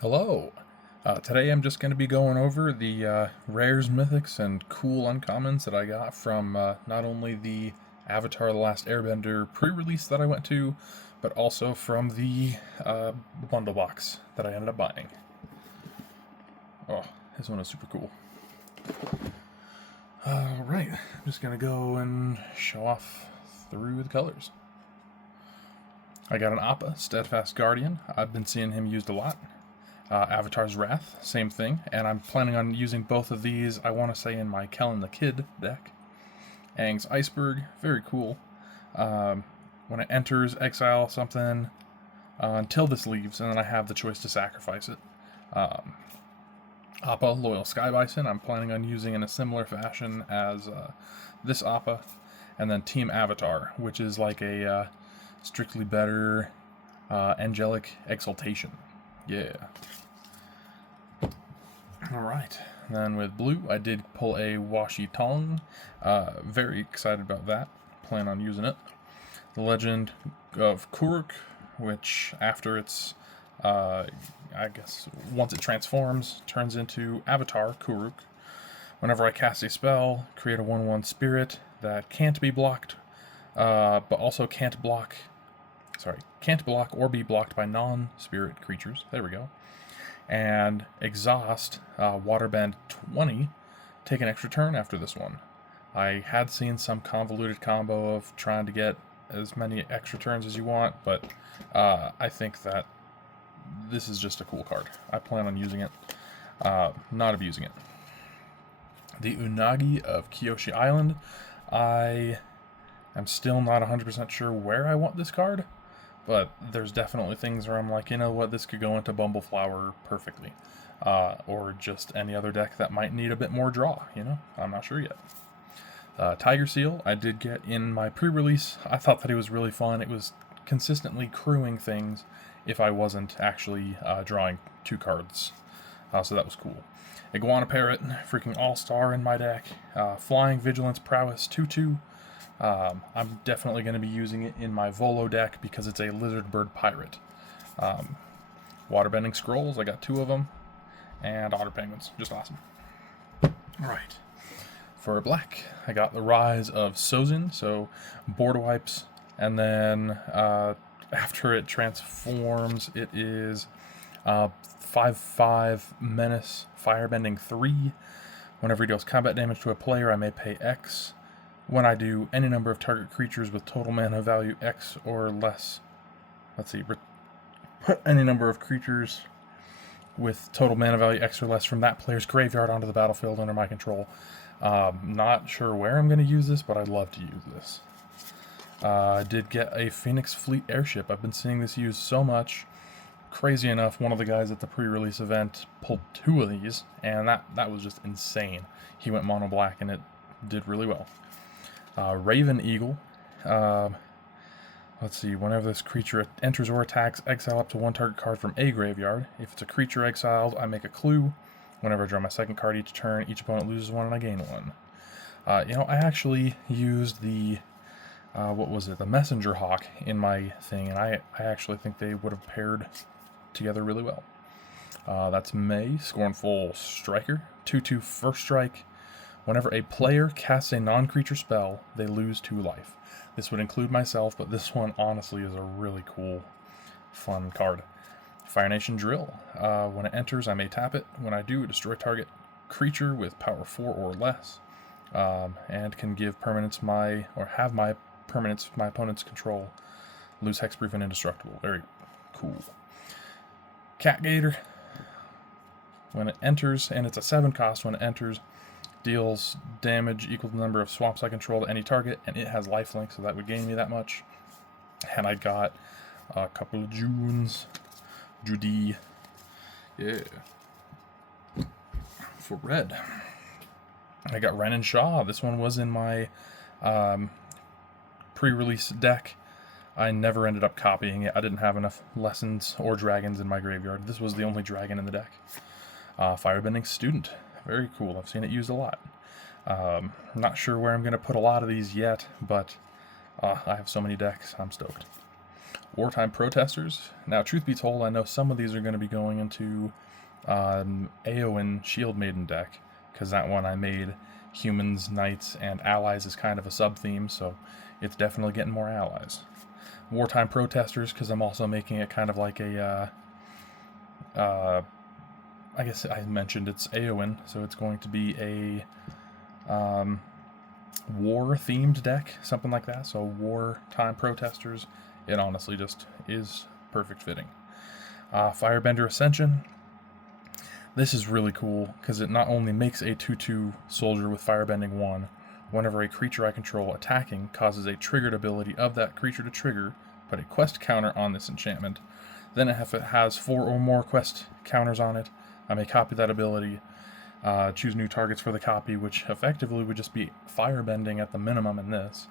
Hello. Today I'm just going to be going over the rares, mythics, and cool uncommons that I got from not only the Avatar: The Last Airbender pre-release that I went to, but also from the bundle box that I ended up buying. Oh, this one is super cool. Alright, I'm just going to go and show off through the colors. I got an Appa, Steadfast Guardian. I've been seeing him used a lot. Avatar's Wrath, same thing, and I'm planning on using both of these, I want to say, in my Kellen the Kid deck. Aang's Iceberg, very cool. When it enters, exile something until this leaves, and then I have the choice to sacrifice it. Appa, Loyal Sky Bison, I'm planning on using in a similar fashion as this Appa. And then Team Avatar, which is like a strictly better angelic exaltation. Yeah. Alright, then with blue, I did pull a Washi Tong. Very excited about that. Plan on using it. The Legend of Kuruk, which after it's, I guess, once it transforms, turns into Avatar Kuruk. Whenever I cast a spell, create a 1/1 spirit that can't be blocked, but also can't block or be blocked by non-spirit creatures. There we go. And exhaust, waterbend 20, take an extra turn after this one. I had seen some convoluted combo of trying to get as many extra turns as you want, but I think that this is just a cool card. I plan on using it, not abusing it. The Unagi of Kyoshi Island. I am still not 100% sure where I want this card, but there's definitely things where I'm like, you know what, this could go into Bumbleflower perfectly. Or just any other deck that might need a bit more draw, you know? I'm not sure yet. Tiger Seal, I did get in my pre-release. I thought that it was really fun. It was consistently crewing things if I wasn't actually drawing two cards. So that was cool. Iguana Parrot, freaking all-star in my deck. Flying Vigilance Prowess 2/2. I'm definitely going to be using it in my Volo deck because it's a Lizard Bird Pirate. Waterbending Scrolls, I got 2 of them. And Otter Penguins, just awesome. Alright. For black, I got the Rise of Sozin, so board wipes, and then after it transforms, it is 5/5 Menace, Firebending 3. Whenever he deals combat damage to a player, I may pay X. When I do any number of target creatures with total mana value X or less, put any number of creatures with total mana value X or less from that player's graveyard onto the battlefield under my control. Not sure where I'm going to use this, but I'd love to use this. I did get a Phoenix Fleet airship. I've been seeing this used so much. Crazy enough, one of the guys at the pre-release event pulled 2 of these, and that was just insane. He went mono black, and it did really well. Raven Eagle. Let's see, whenever this creature enters or attacks, exile up to 1 target card from a graveyard. If it's a creature exiled, I make a clue. Whenever I draw my second card each turn, each opponent loses 1 and I gain 1. I actually used the, the Messenger Hawk in my thing, and I actually think they would have paired together really well. That's May, Scornful Striker, 2/2 first strike. Whenever a player casts a non-creature spell, they lose 2 life. This would include myself, but this one honestly is a really cool, fun card. Fire Nation Drill. When it enters, I may tap it. When I do, destroy target creature with power 4 or less, and can give permanents my opponent's control. Lose hexproof and indestructible. Very cool. Cat Gator. When it enters, and it's a 7 cost, when it enters, deals damage equal to the number of swamps I control to any target, and it has lifelink, so that would gain me that much. And I got a couple of Judy. Yeah. For red, I got Ren and Shaw. This one was in my pre-release deck. I never ended up copying it. I didn't have enough lessons or dragons in my graveyard. This was the only dragon in the deck. Firebending Student. Very cool. I've seen it used a lot. Not sure where I'm going to put a lot of these yet, but I have so many decks. I'm stoked. Wartime Protesters. Now, truth be told, I know some of these are going to be going into Eowyn Shield Maiden deck, because that one I made humans, knights, and allies is kind of a sub-theme, so it's definitely getting more allies. Wartime Protesters, because I'm also making it kind of like a, I guess I mentioned it's Eowyn, so it's going to be a war-themed deck, something like that, so Wartime Protesters. It honestly just is perfect fitting. Firebender Ascension. This is really cool, because it not only makes a 2/2 soldier with Firebending 1, whenever a creature I control attacking causes a triggered ability of that creature to trigger, put a quest counter on this enchantment. Then if it has 4 or more quest counters on it, I may copy that ability, choose new targets for the copy, which effectively would just be Firebending at the minimum in this.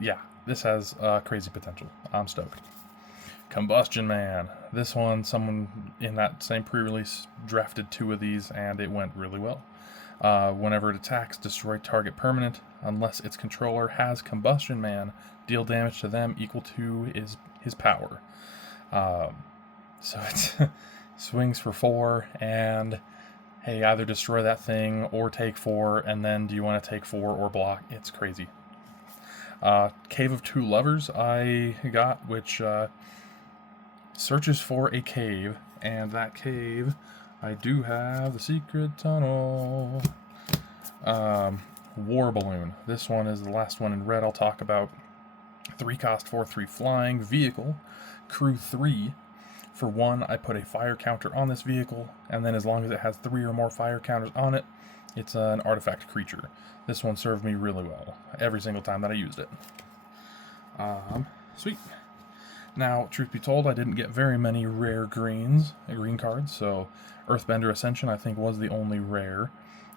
Yeah, this has crazy potential. I'm stoked. Combustion Man. This one, someone in that same pre-release drafted 2 of these, and it went really well. Whenever it attacks, destroy target permanent, unless its controller has Combustion Man, deal damage to them equal to his power. So it swings for 4, and hey, either destroy that thing or take 4, and then do you want to take 4 or block? It's crazy. Cave of Two Lovers I got, which searches for a cave, and that cave, I do have the secret tunnel. War Balloon. This one is the last one in red I'll talk about. 3 cost 4/3 flying vehicle, crew 3. For 1, I put a fire counter on this vehicle, and then as long as it has 3 or more fire counters on it, it's an artifact creature. This one served me really well every single time that I used it. Sweet. Now, truth be told, I didn't get very many rare green cards, so Earthbender Ascension I think was the only rare.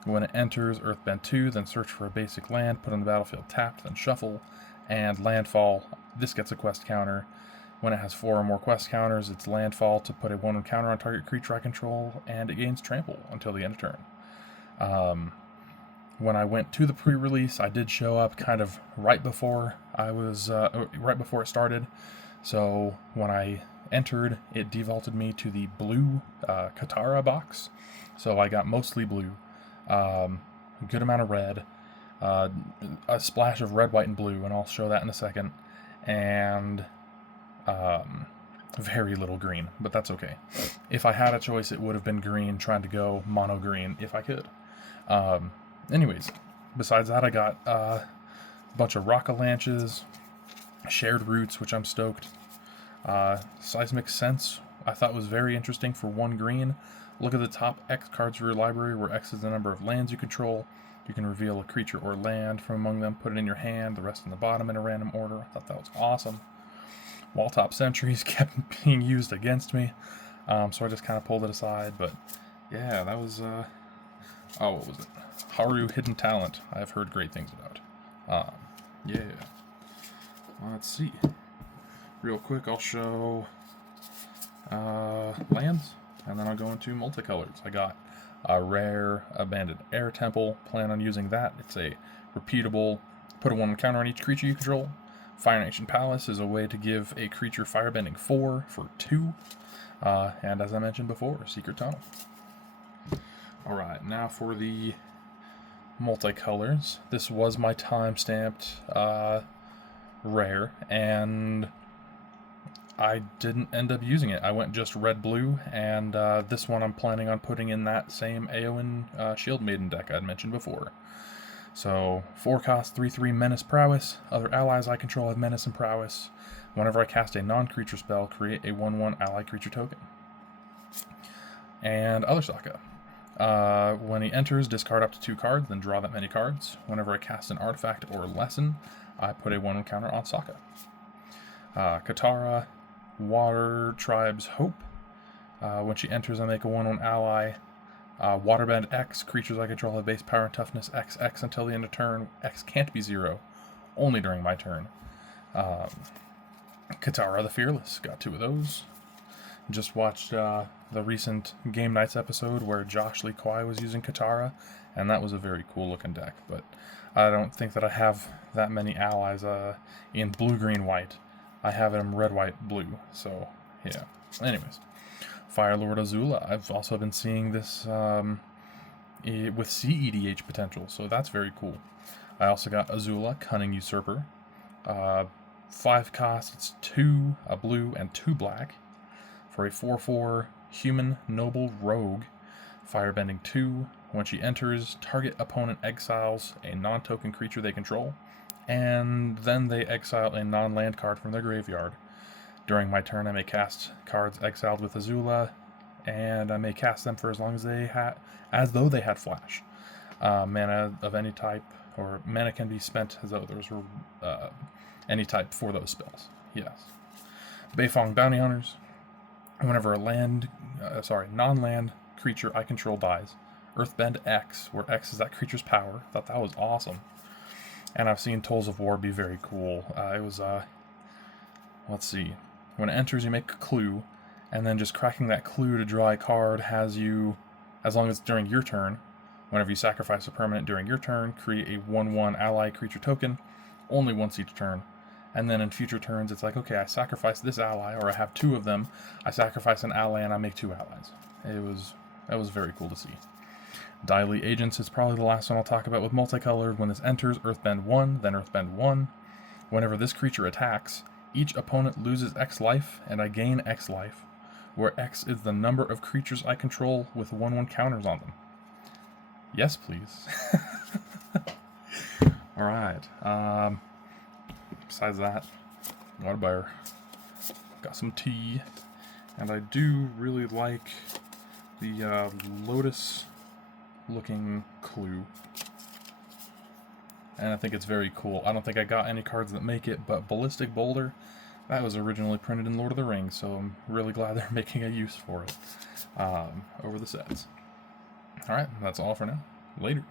When it enters, Earthbend 2, then search for a basic land, put on the battlefield tapped, then shuffle, and landfall. This gets a quest counter. When it has 4 or more quest counters, it's landfall to put a 1/1 counter on target creature I control, and it gains trample until the end of turn. When I went to the pre-release, I did show up kind of right before it started. So when I entered, it defaulted me to the blue Katara box. So I got mostly blue, a good amount of red, a splash of red, white, and blue, and I'll show that in a second, and very little green, but that's okay. If I had a choice, it would have been green, trying to go mono green if I could. Anyways, besides that, I got a bunch of Rock-a-Lanches, Shared Roots, which I'm stoked. Seismic Sense, I thought was very interesting for 1 green. Look at the top X cards of your library, where X is the number of lands you control. You can reveal a creature or land from among them, put it in your hand, the rest in the bottom in a random order. I thought that was awesome. Walltop Sentries kept being used against me, so I just kind of pulled it aside, but yeah, that was, what was it? Haru Hidden Talent, I've heard great things about. Yeah. Let's see. Real quick, I'll show lands, and then I'll go into multicolors. I got a rare Abandoned Air Temple. Plan on using that. It's a repeatable, put a 1 counter on each creature you control. Fire Nation Palace is a way to give a creature Firebending 4 for 2. And as I mentioned before, Secret Tunnel. Alright, now for the multicolors. This was my time-stamped rare, and I didn't end up using it. I went just red-blue, and this one I'm planning on putting in that same Eowyn Shield Maiden deck I'd mentioned before. So, 4 cost 3/3 Menace Prowess. Other allies I control have Menace and Prowess. Whenever I cast a non-creature spell, create a 1/1 ally creature token. And other Sokka. When he enters, discard up to 2 cards, then draw that many cards. Whenever I cast an artifact or lesson, I put a 1/1 counter on Sokka. Katara, Water Tribe's Hope. When she enters, I make a 1/1 ally. Waterbend X, creatures I control have base power and toughness XX until the end of turn. X can't be 0, only during my turn. Katara the Fearless, got 2 of those. Just watched the recent Game Nights episode where Josh Lee Kwai was using Katara, and that was a very cool looking deck. But I don't think that I have that many allies in blue, green, white. I have them red, white, blue. So yeah. Anyways, Fire Lord Azula. I've also been seeing this with CEDH potential, so that's very cool. I also got Azula, Cunning Usurper. 5 cost, it's 2 a blue and 2 black for a 4/4 human noble rogue. Firebending 2. When she enters, target opponent exiles a non-token creature they control, and then they exile a non-land card from their graveyard. During my turn, I may cast cards exiled with Azula, and I may cast them for as long as though they had flash. Mana of any type, or mana can be spent as though there's any type for those spells. Yes. Beifong Bounty Hunters. Whenever a non-land creature I control dies, Earthbend X, where X is that creature's power. Thought that was awesome. And I've seen Tolls of War be very cool. It was, let's see. When it enters, you make a clue, and then just cracking that clue to draw a card has you, as long as it's during your turn, whenever you sacrifice a permanent during your turn, create a 1/1 ally creature token, only once each turn. And then in future turns, it's like, okay, I sacrifice this ally, or I have 2 of them. I sacrifice an ally, and I make 2 allies. That was very cool to see. Diley Agents is probably the last one I'll talk about with multicolored. When this enters, Earthbend 1, then Earthbend 1. Whenever this creature attacks, each opponent loses X life, and I gain X life, where X is the number of creatures I control with 1/1 counters on them. Yes, please. Alright. Besides that, got a bear. Got some tea. And I do really like the Lotus looking clue. And I think it's very cool. I don't think I got any cards that make it, but Ballistic Boulder, that was originally printed in Lord of the Rings, so I'm really glad they're making a use for it over the sets. Alright, that's all for now. Later.